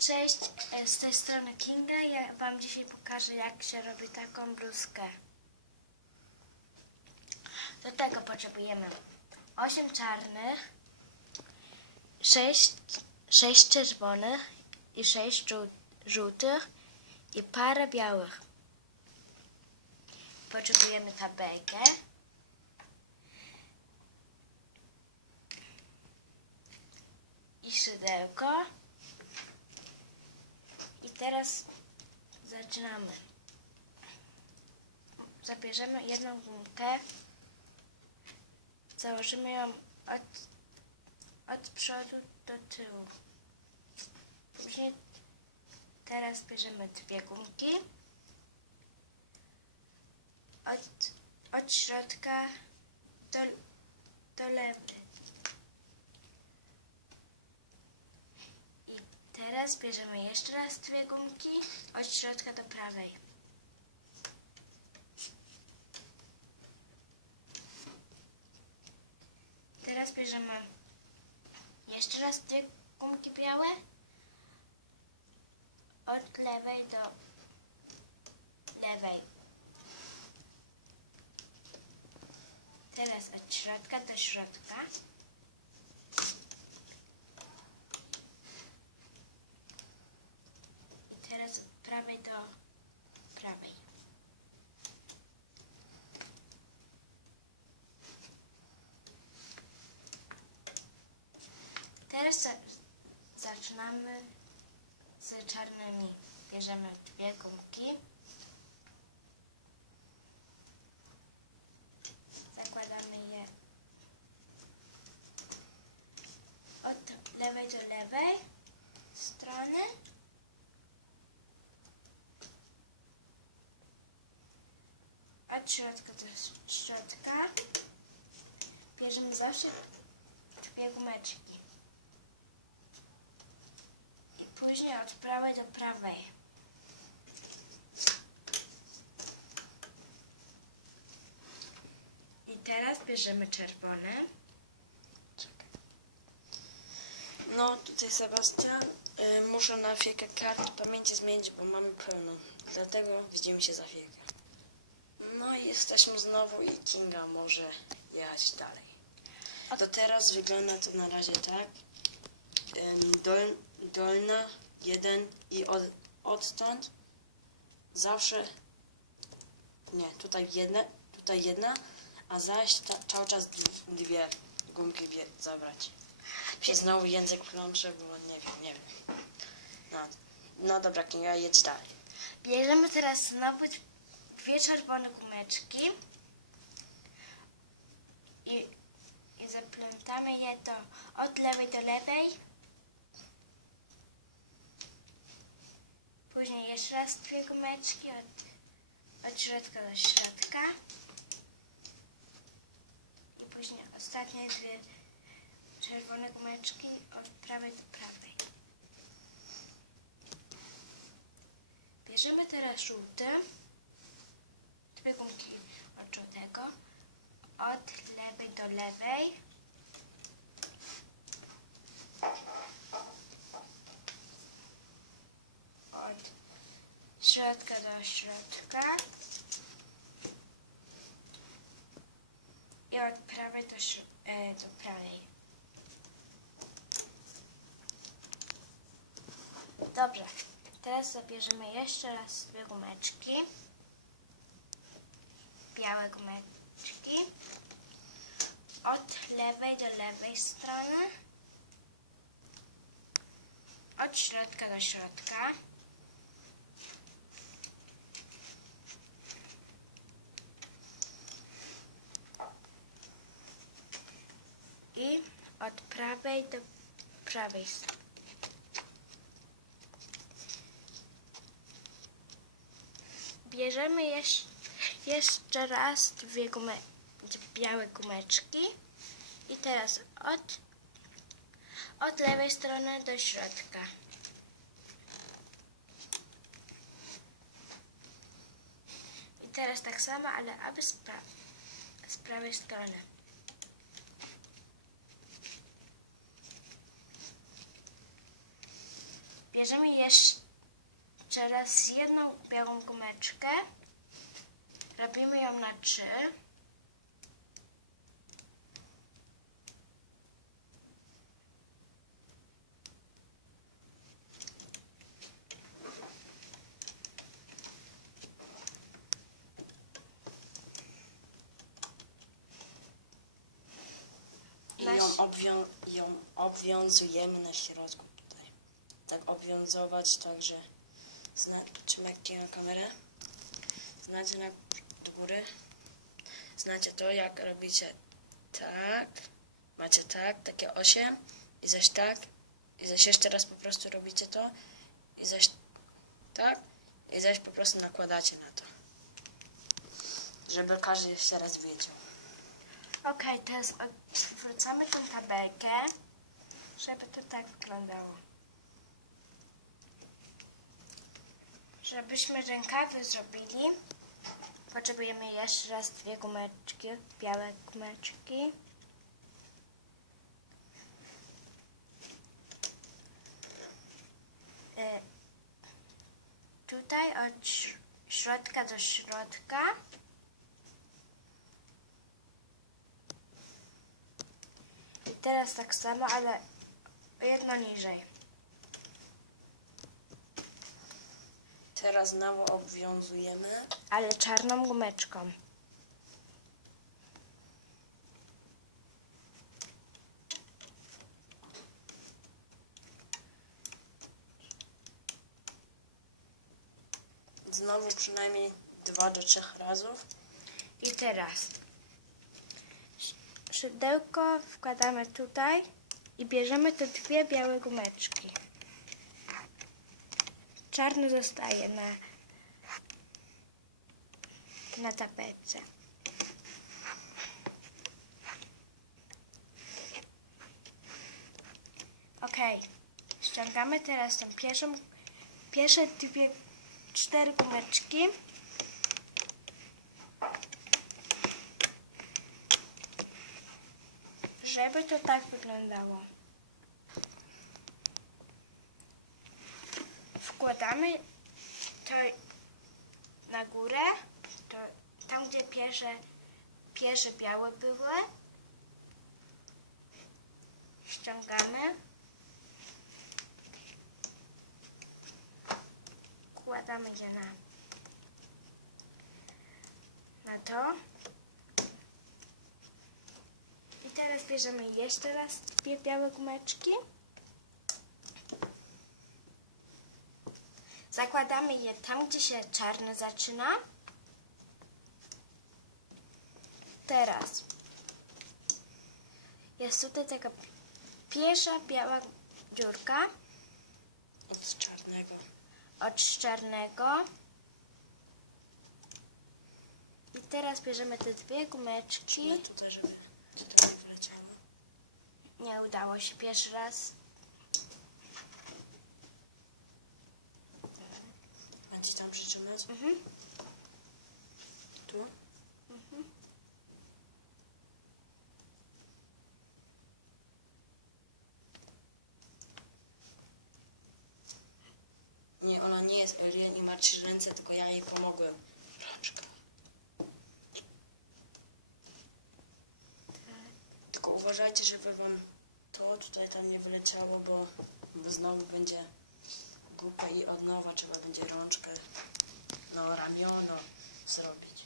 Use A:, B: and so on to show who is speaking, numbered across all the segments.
A: Cześć, e, z tej strony Kinga. Ja Wam dzisiaj pokażę, jak się robi taką bluzkę. Do tego potrzebujemy 8 czarnych, 6, 6 czerwonych i 6 żół- żółtych i parę białych. Potrzebujemy tabelkę. I szydełko. Teraz zaczynamy. Zabierzemy jedną gumkę, założymy ją od, od przodu do tyłu. Później teraz bierzemy dwie gumki od, od środka do, do lewej. I teraz bierzemy jeszcze raz dwie gumki od środka do prawej. Teraz bierzemy jeszcze raz dwie gumki białe od lewej do lewej. Teraz od środka do środka. I teraz od prawej do prawej. Teraz za, zaczynamy z czarnymi. Bierzemy dwie gumki. Zakładamy je od lewej do lewej strony. Od środka do środka. Bierzemy zawsze dwie gumeczki. I później od prawej do prawej. I teraz bierzemy czerwone.
B: No, tutaj Sebastian. Y, muszę na chwilkę kart pamięci zmienić, bo mamy pełną. Dlatego widzimy się za chwilkę. No i jesteśmy znowu i Kinga może jechać dalej. To teraz wygląda to na razie tak. Dol, dolna, jeden i od, odtąd zawsze nie, tutaj jedna, tutaj jedna, a zaś ta, cały czas dwie, gumki bie, zabrać. Się znowu język plącze, bo nie wiem, nie wiem. No, no dobra, Kinga, jedź dalej.
A: Bierzemy teraz znowu dwie czerwone gumeczki i, i zaplątamy je do, od lewej do lewej. Później jeszcze raz dwie gumeczki od, od środka do środka. I później ostatnie dwie czerwone gumeczki od prawej do prawej. Bierzemy teraz żółty. Gumki od żółtego. Od lewej do lewej. Od środka do środka. I od prawej do, e, do prawej. Dobrze. Teraz zabierzemy jeszcze raz dwie gumeczki. Białe gumeczki. Od lewej do lewej strony. Od środka do środka. I od prawej do prawej strony. Bierzemy jeś- jeszcze raz dwie gume, białe gumeczki i teraz od, od lewej strony do środka. I teraz tak samo, ale aby z, pra, z prawej strony. bierzemy jeszcze raz jedną białą gumeczkę. Robimy ją na trzy.
B: I ją, obwią- ją obwiązujemy na środku tutaj. Tak obwiązować tak, że znaczy jak na kamerę. Znacie na góry. Znacie to, jak robicie tak. Macie tak, takie osie. I zaś tak. I zaś jeszcze raz po prostu robicie to. I zaś tak. I zaś po prostu nakładacie na to. Żeby każdy jeszcze raz wiedział.
A: Ok, teraz odwrócamy tą tabelkę, żeby to tak wyglądało. Żebyśmy rękawy zrobili, potrzebujemy jeszcze raz dwie gumeczki, białe gumeczki. Y, Tutaj od śr- środka do środka. I teraz tak samo, ale jedno niżej.
B: Teraz znowu obwiązujemy.
A: Ale czarną gumeczką.
B: Znowu przynajmniej dwa do trzech razów.
A: I teraz szydełko wkładamy tutaj i bierzemy te dwie białe gumeczki. Czarny zostaje na, na tapetce. Ok, ściągamy teraz tą pierwszą, pierwsze dwie, cztery gumeczki. Żeby to tak wyglądało. Wkładamy to na górę, to tam gdzie pierwsze, pierwsze białe były. Ściągamy. Kładamy je na, na to. I teraz bierzemy jeszcze raz dwie białe gumeczki. Zakładamy je tam, gdzie się czarny zaczyna. Teraz jest tutaj taka pierwsza biała dziurka
B: Od czarnego.
A: od czarnego. I teraz bierzemy te dwie gumeczki.
B: Tutaj, żeby tutaj nie wleciało.
A: Nie udało się pierwszy raz.
B: Będzie przytrzymać?
A: Mhm.
B: Tu? Nie, ona nie jest alien i martwisz ręce, tylko ja jej pomogłem. Rączka. Tylko uważajcie, żeby wam to tutaj tam nie wyleciało, bo, bo znowu będzie głupia i od nowa trzeba będzie rączkę, no ramiono zrobić.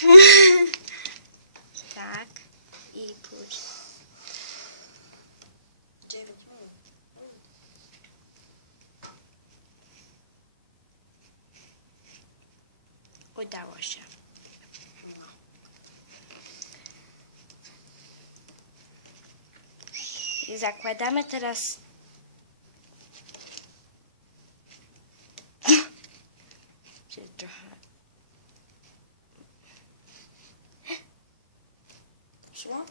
A: Tak. I pójdź.
B: Dziewięć minut.
A: Udało się. I zakładamy teraz. Się trochę.
B: Szło?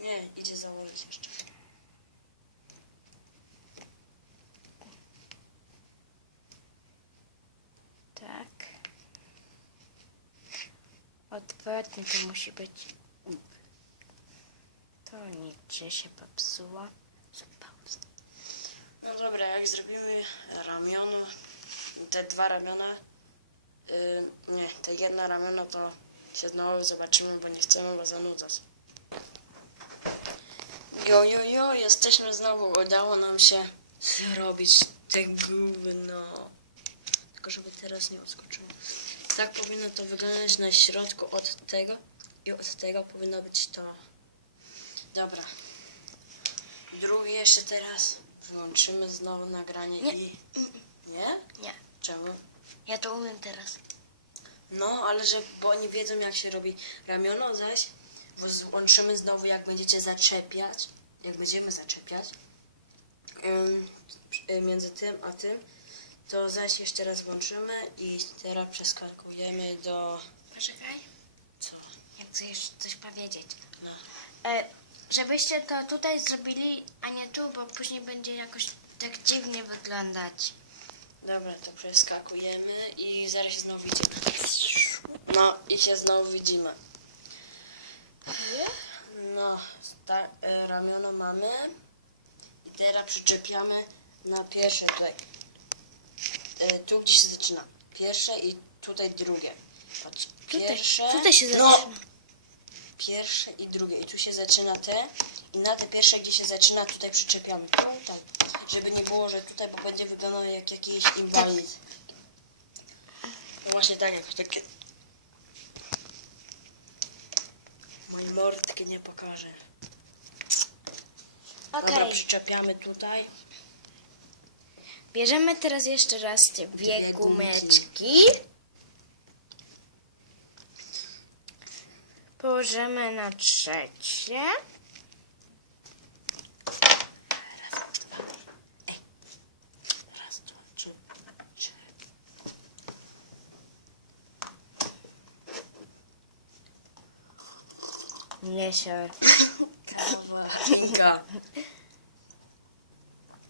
B: Nie, idzie założyć jeszcze.
A: Tak. Odwrotnie to musi być. To nigdzie się popsuła. Pauza.
B: No dobra, jak zrobimy ramiona, te dwa ramiona, yy, nie, te jedno ramiona, to się znowu zobaczymy, bo nie chcemy was zanudzać. Jo, jo, jo, jesteśmy znowu, udało nam się zrobić te gówno. Tylko żeby teraz nie odskoczyło. Tak powinno to wyglądać na środku od tego i od tego powinno być to. Dobra. Drugi jeszcze teraz. Wyłączymy znowu nagranie
A: Nie.
B: i... Nie?
A: Nie,
B: Czemu?
A: ja to umiem teraz.
B: No, ale że, bo oni wiedzą jak się robi ramiona, zaś włączymy znowu jak będziecie zaczepiać, jak będziemy zaczepiać ym, między tym a tym, to zaś jeszcze raz włączymy i teraz przeskakujemy do...
A: Poczekaj,
B: co?
A: ja chcę jeszcze coś powiedzieć.
B: No.
A: E, żebyście to tutaj zrobili, a nie tu, bo później będzie jakoś tak dziwnie wyglądać.
B: Dobra, to przeskakujemy i zaraz się znowu widzimy. No i się znowu widzimy. No, ta, y, ramiona mamy i teraz przyczepiamy na pierwsze tutaj. Y, tu gdzie się zaczyna. Pierwsze i tutaj drugie. Patrz, pierwsze.
A: tutaj się
B: No,
A: zaczyna.
B: pierwsze i drugie. I tu się zaczyna te. I na te pierwsze, gdzie się zaczyna, tutaj przyczepiamy. Tutaj. Żeby nie było, że tutaj, bo będzie wyglądał jak jakiś inwalid. No właśnie tak, jak takie... Mojej mordki nie pokażę.
A: Okej,
B: Dobra, przyczepiamy tutaj.
A: Bierzemy teraz jeszcze raz te gumeczki. Położymy na trzecie. Nie się.
B: Kinga.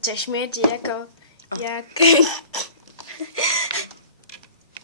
A: Co śmierdzi jako... Jak...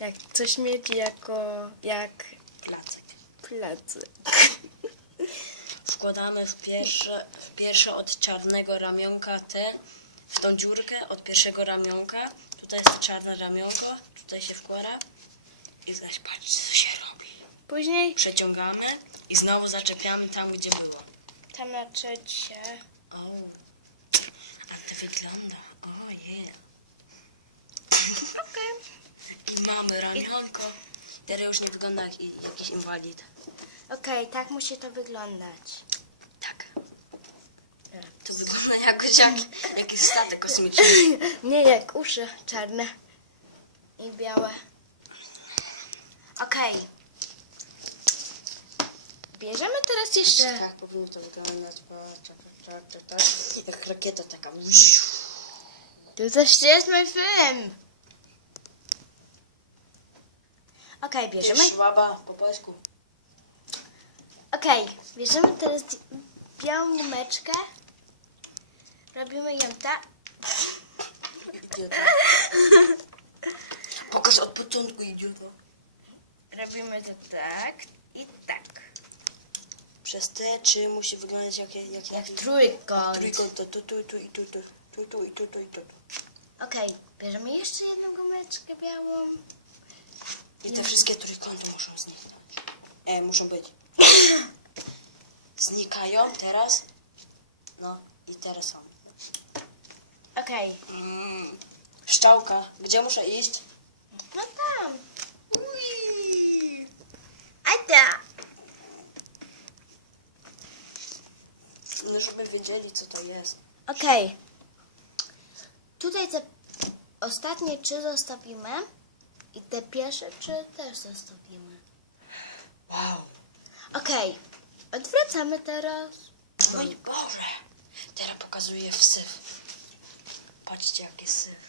A: jak co śmierdzi jako... Jak...
B: Placek.
A: Placy.
B: Wkładamy w pierwsze, w pierwsze od czarnego ramionka te, w tą dziurkę od pierwszego ramionka. Tutaj jest czarne ramionko, tutaj się wkłada. I zaś patrz, co się robi.
A: Później
B: Przeciągamy i znowu zaczepiamy tam, gdzie było.
A: tam na trzecie.
B: O, a to wygląda. Je.
A: Okej.
B: I mamy ramionko. Teraz już nie wygląda jak i- jakiś inwalid.
A: Okej, tak musi to wyglądać.
B: Tak. To wygląda jakoś jak jakiś statek kosmiczny.
A: Nie jak uszy czarne i białe. Okej. Bierzemy teraz jeszcze.
B: Tak powinno to wyglądać. Patrz, tak, tak, tak, tak. Jak rakieta taka.
A: Coś jest mój film. Okej, bierzemy.
B: Szwaba po polsku.
A: Okej, bierzemy teraz białą gumeczkę. Robimy ją tak.
B: Pokaż od początku, idiota.
A: Robimy to tak i tak.
B: Przez te czy musi wyglądać jak, jak, jak,
A: Jak trójkąt.
B: trójkąt. To tu, tu, tu i tu, tu, tu, tu i tu, tu i tu.
A: Okej, bierzemy jeszcze jedną gumeczkę białą.
B: I te wszystkie trójkąty muszą zniknąć. E, muszą być. Znikają teraz. No i teraz są.
A: Okej,
B: Mm, szczałka. Gdzie muszę iść?
A: no tam. Ui. Ada.
B: No, żeby wiedzieli, co to jest.
A: Okej. Tutaj te ostatnie trzy zostawimy i te pierwsze trzy też zostawimy.
B: Wow.
A: Okej, odwracamy teraz.
B: Mój Boże. Teraz pokazuję wsyf. Patrzcie, jaki syf.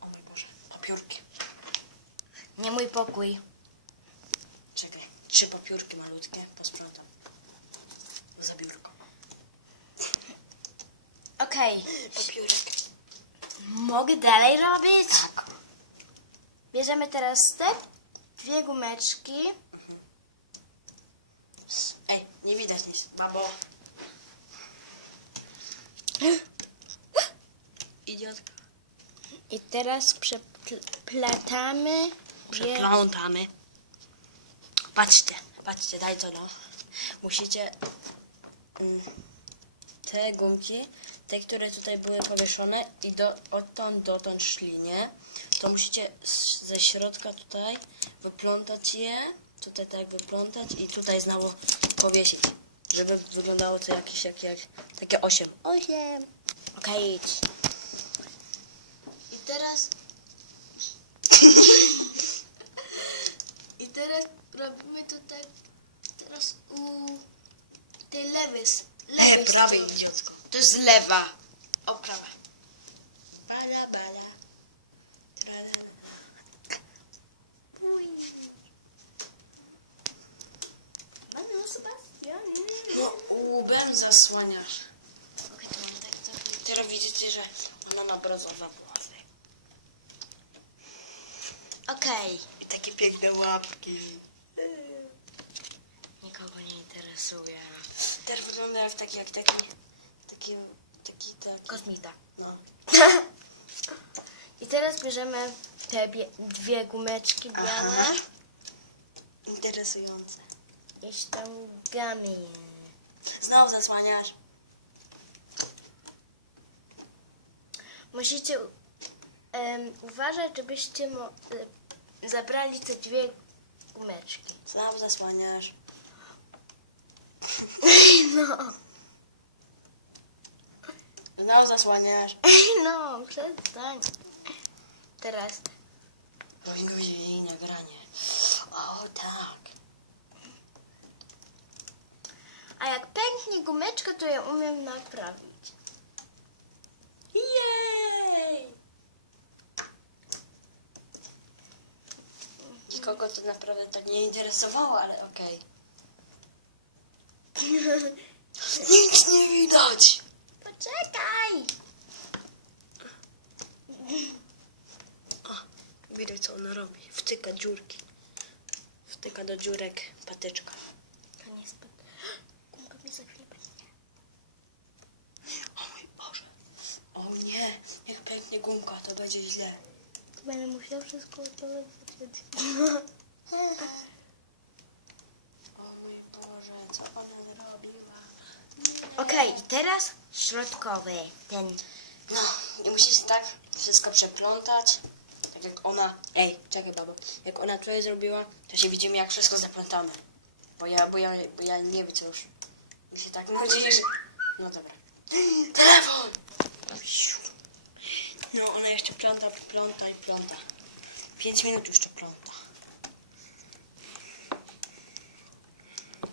B: O mój Boże. Papiórki.
A: Nie mój pokój.
B: Czekaj. Trzy papiórki malutkie. Posprzątam. Za biurko.
A: Okej,
B: Papiórek.
A: Mogę dalej robić?
B: Tak.
A: Bierzemy teraz te dwie gumeczki.
B: Ej, nie widać nic. Babo. Idiotka.
A: I teraz przeplatamy.
B: Przeplątamy. Patrzcie, patrzcie, daj to no. Musicie mm, te gumki, te, które tutaj były powieszone i do, odtąd dotąd szli, nie? To musicie z- ze środka tutaj wyplątać je, tutaj tak wyplątać i tutaj znowu powiesić, żeby wyglądało to jakieś, jak, jak, takie osiem.
A: Osiem. Okej, idź. I teraz... I teraz robimy to tak... Teraz u tej lewej, lewej
B: Nie, prawej idiotko.
A: To jest lewa. O, prawa.
B: Bala, bala. Tralala.
A: Panu Sebastian.
B: No, łbem zasłaniasz.
A: Okej, to mam tak zrobić.
B: Teraz widzicie, że ona ma brązowe włosy.
A: Okej.
B: I takie piękne łapki.
A: Nikogo nie interesuje.
B: Teraz wygląda jak taki, jak taki, taki, taki, taki.
A: Kosmita.
B: No.
A: I teraz bierzemy te bie- dwie gumeczki białe
B: Aha. Interesujące.
A: i ściągamy je.
B: Znowu zasłaniasz.
A: Musicie em, uważać, żebyście mo- zabrali te dwie gumeczki.
B: Znowu zasłaniasz.
A: No,
B: Znowu zasłaniasz.
A: no, przestań. Teraz
B: Powinno być jej nagranie. O tak.
A: A jak pęknie gumeczka, to ja umiem naprawić.
B: Jej! Nikogo to naprawdę tak nie interesowało, ale okej. Nic nie widać!
A: Poczekaj!
B: Widać co ona robi. Wtyka dziurki. Wtyka do dziurek patyczka.
A: To nie spadł. Gumka mi za chwilę pęknie.
B: O mój Boże. O nie, jak pęknie gumka, to będzie źle.
A: Będę musiał wszystko odpowiedzieć.
B: O mój Boże, co ona zrobiła?
A: Okej, i teraz środkowy. Ten.
B: No, i musicie tak wszystko przeplątać. Tak jak ona. Ej, czekaj babo. Jak ona tutaj zrobiła, to się widzimy jak wszystko zaplątamy. Bo ja, bo ja, bo ja nie wiem co już. Mi się tak nudzi, że... No dobra. Telefon! No, ona jeszcze pląta, pląta i pląta. Pięć minut jeszcze pląta.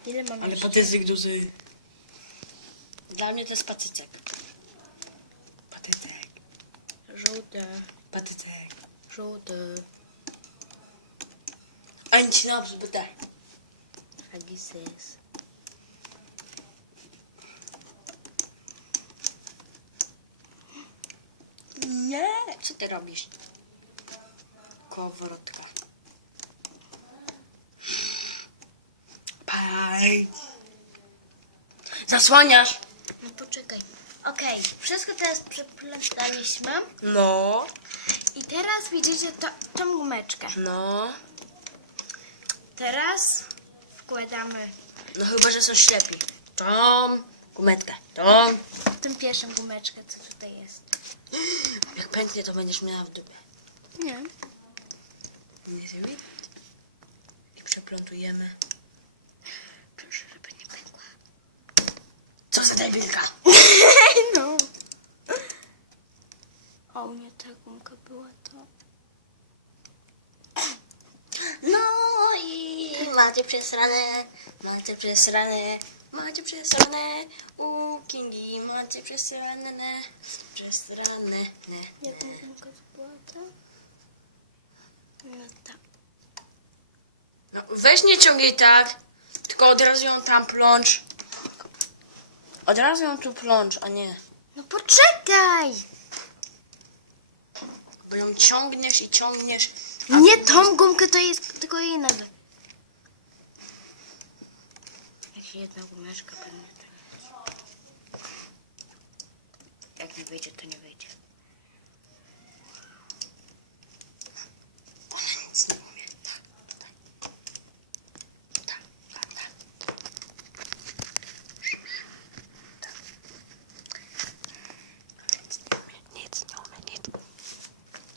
A: Ile mam
B: Ale
A: jeszcze?
B: patycyk duży. Dla mnie to jest patycek. Patycek.
A: Żółte.
B: Patycek.
A: Żółte.
B: Ani ci na zbyt.
A: Agisis.
B: Nie. Co ty robisz? Kowrotka. Paj. Zasłaniasz.
A: Poczekaj. Okej, wszystko teraz przeplątaliśmy.
B: No.
A: I teraz widzicie to, tą gumeczkę.
B: No.
A: Teraz wkładamy
B: No chyba, że są ślepi. Tą gumetkę. Tą.
A: tę pierwszą gumeczkę, co tutaj jest.
B: Jak pęknie, to będziesz miała w dupie.
A: Nie.
B: Nie widać. I przeplątujemy.
A: Proszę, żeby nie pękła.
B: Co za debilka?
A: no. O, nie ta gumka była to.
B: No i macie przesrane, macie przesrane, macie przesrane, u Kingi macie przesrane, ne, przesrane, ne.
A: Jaką gumkę była to? No tak.
B: No, weź nie ciągnij tak, tylko od razu ją tam plącz. Od razu ją tu plącz, a nie.
A: No poczekaj!
B: Bo ją ciągniesz i ciągniesz.
A: Nie tą gumkę, to jest tylko jej nazwa. Jak się jedna gumeczka pewnie to nic. Jak nie wyjdzie, to nie wyjdzie.
B: Ona nic nie umie. Tak, tak. Tak, tak, tak. Tak. Nic nie umie, nic nie umie, nic.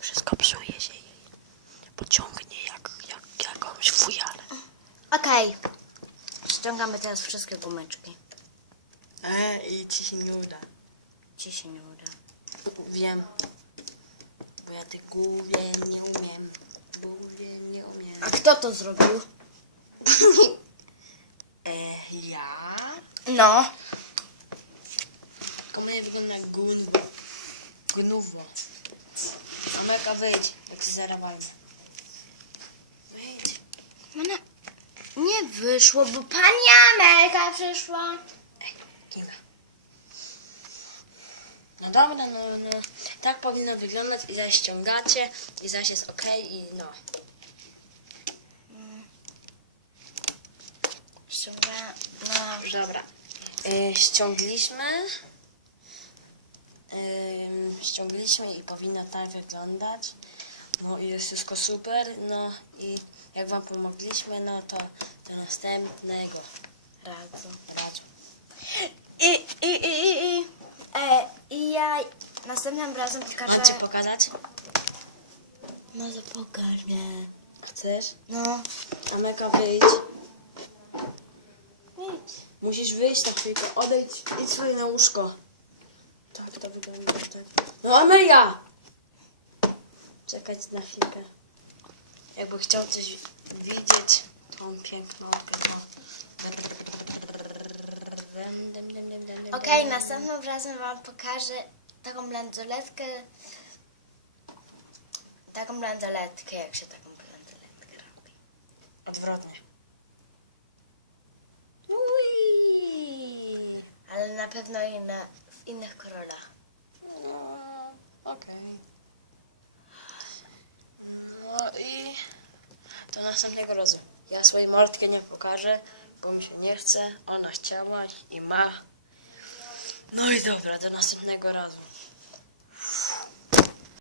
B: Wszystko psuje się jej. Pociągnie jak, jak jakąś fujarę.
A: Okej. Ściągamy teraz wszystkie gumeczki.
B: E, i ci się nie uda.
A: Ci się nie uda.
B: Wiem. Bo ja tych główien nie umiem. Główien nie umiem.
A: A kto to zrobił?
B: E, ja?
A: No.
B: Tylko mnie wygląda gun... Gnówło. Amelka wyjdź, jak się zarawajmy. Wyjdź.
A: Ona nie wyszło, bo pani Amelka przyszła.
B: Ej, Kinga. No dobra, no, no. Tak powinno wyglądać i zaś ściągacie i zaś jest ok i no.
A: Ściąga... No.
B: Dobra. Y, ściągliśmy. Ściągliśmy i powinno tak wyglądać. No i jest wszystko super. No i jak wam pomogliśmy, no to do następnego
A: Razu.
B: razu.
A: I, i, i, i, i, e, i ja następnym razem pokażę...
B: Mam ci pokazać?
A: No to pokaż, nie.
B: Chcesz?
A: No.
B: Ameka, wyjdź.
A: Idź.
B: Musisz wyjść na chwilkę. Odejdź, idź sobie na łóżko. Tak to wygląda. Tak. No Amelia! Czekać na chwilkę. Jakby chciał coś widzieć, tą piękną.
A: Okej, następnym razem wam pokażę taką bransoletkę. Taką bransoletkę, jak się taką bransoletkę robi.
B: Odwrotnie.
A: Ui. Ale na pewno inna, w innych kolorach.
B: No, okej. No i do następnego razu. Ja swojej mordkę nie pokażę, bo mi się nie chce. Ona chciała i ma. No i dobra, do następnego razu.